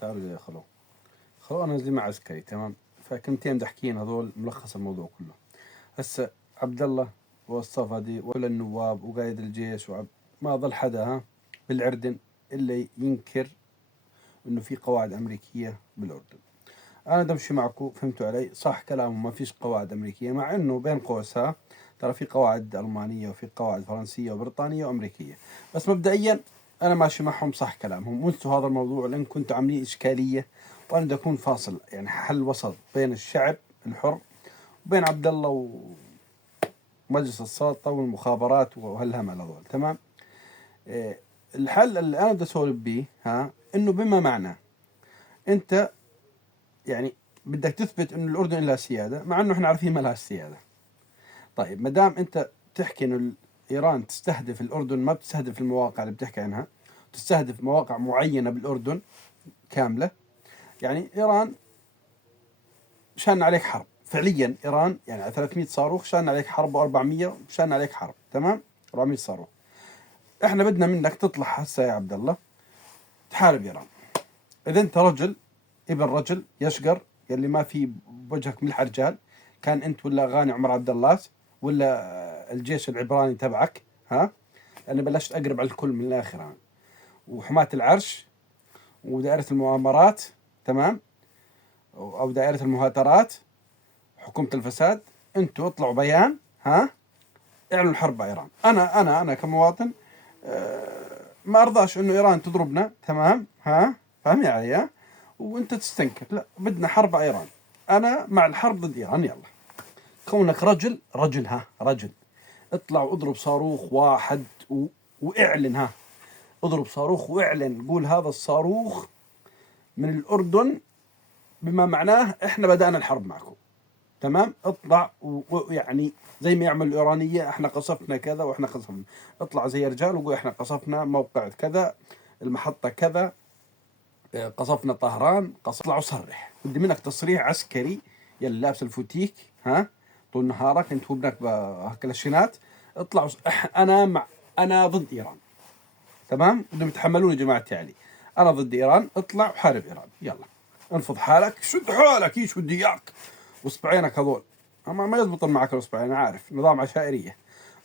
تعالوا جاي خلو أنا نازلين مع عسكري تمام. فكلمتين ضحكين هذول ملخص الموضوع كله. هسه عبد الله والصفدي وكل النواب وقائد الجيش ما ظل حدا بالأردن إلا ينكر إنه في قواعد أمريكية بالأردن. أنا دمشي معكم، فهمتوا علي؟ صح كلامه ما فيش قواعد أمريكية، مع إنه بين قوسها ترى في قواعد ألمانية وفي قواعد فرنسية وبريطانية وأمريكية، بس مبدئيا أنا ماشي معهم، صح كلامهم. وانسوا هذا الموضوع لأن كنتوا عاملين إشكالية، وأنا بدي أكون فاصل يعني حل وسط بين الشعب الحر وبين عبد الله ومجلس السلطة والمخابرات وهالهمل هذول، تمام؟ الحل اللي أنا بدي أسولف به إنه بما معناه أنت يعني بدك تثبت إنه الأردن لها سيادة، مع إنه إحنا عارفين ما لها سيادة. طيب ما دام أنت تحكي إنه إيران تستهدف الأردن، ما بتستهدف المواقع اللي بتحكي عنها، تستهدف مواقع معينة بالأردن كاملة، يعني إيران شان عليك حرب فعليا. إيران يعني 300 صاروخ شان عليك حرب، و400 شان عليك حرب، تمام؟ 400 صاروخ. إحنا بدنا منك تطلع هسه يا عبد الله تحارب إيران. إذا أنت رجل ابن رجل يشقر، يلي ما في بوجهك ملح رجال، كان أنت ولا غاني عمر عبد الله ولا الجيش العبراني تبعك، أنا بلشت أقرب على الكل من الآخر وحماة العرش ودائرة المؤامرات، تمام؟ أو دائرة المهاترات، حكومة الفساد. أنتوا اطلعوا بيان اعلنوا الحرب على إيران. أنا كمواطن ما أرضاش إنه إيران تضربنا، تمام؟ فهمي علي؟ وأنت تستنكر. لا، بدنا حرب على إيران. أنا مع الحرب ضد إيران. يلا كونك رجل رجل اطلع واضرب صاروخ واحد واعلن. اضرب صاروخ واعلن، قول هذا الصاروخ من الأردن، بما معناه إحنا بدأنا الحرب معكم، تمام؟ اطلع ويعني زي ما يعمل الإيرانية، إحنا قصفنا كذا وإحنا قصفنا. اطلع زي رجال وقول إحنا قصفنا موقع كذا، المحطة كذا، قصفنا طهران، اطلع وصرح. بدي منك تصريح عسكري، يلي لابس الفوتيك طول نهارك انت وابنك بهالكلاشينات. اطلع انا ضد ايران، تمام؟ بدهم يتحملوني جماعتي علي. انا ضد ايران، اطلع وحارب ايران. يلا انفض حالك، شد حالك، ايش بدي اياك، واصبعينك هذول ما يزبط معك الاصبعين، انا عارف نظام عشائريه.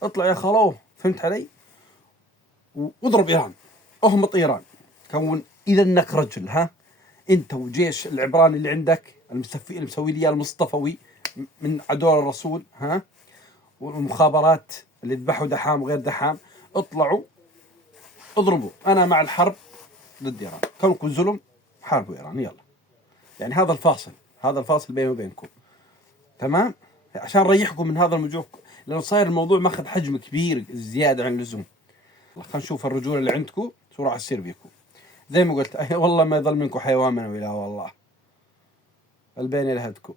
اطلع يا خلو، فهمت علي؟ واضرب ايران، اهمط ايران. كون اذا انك رجل، انت وجيش العبراني اللي عندك المسوي لي المصطفوي من عدول الرسول، والمخابرات اللي ذبحوا دحام وغير دحام، اطلعوا اضربوا. انا مع الحرب ضد ايران. كونكم ظلم حاربوا ايران. يلا يعني هذا الفاصل بيني وبينكم، تمام؟ عشان نريحكم من هذا الموضوع، لانه صاير الموضوع ماخذ حجم كبير زياده عن اللزوم. خلينا نشوف الرجوله اللي عندكم شو راح تصير بيكم. زي ما قلت والله ما يظل منكم حيوان من ولا والله البين لهدكم.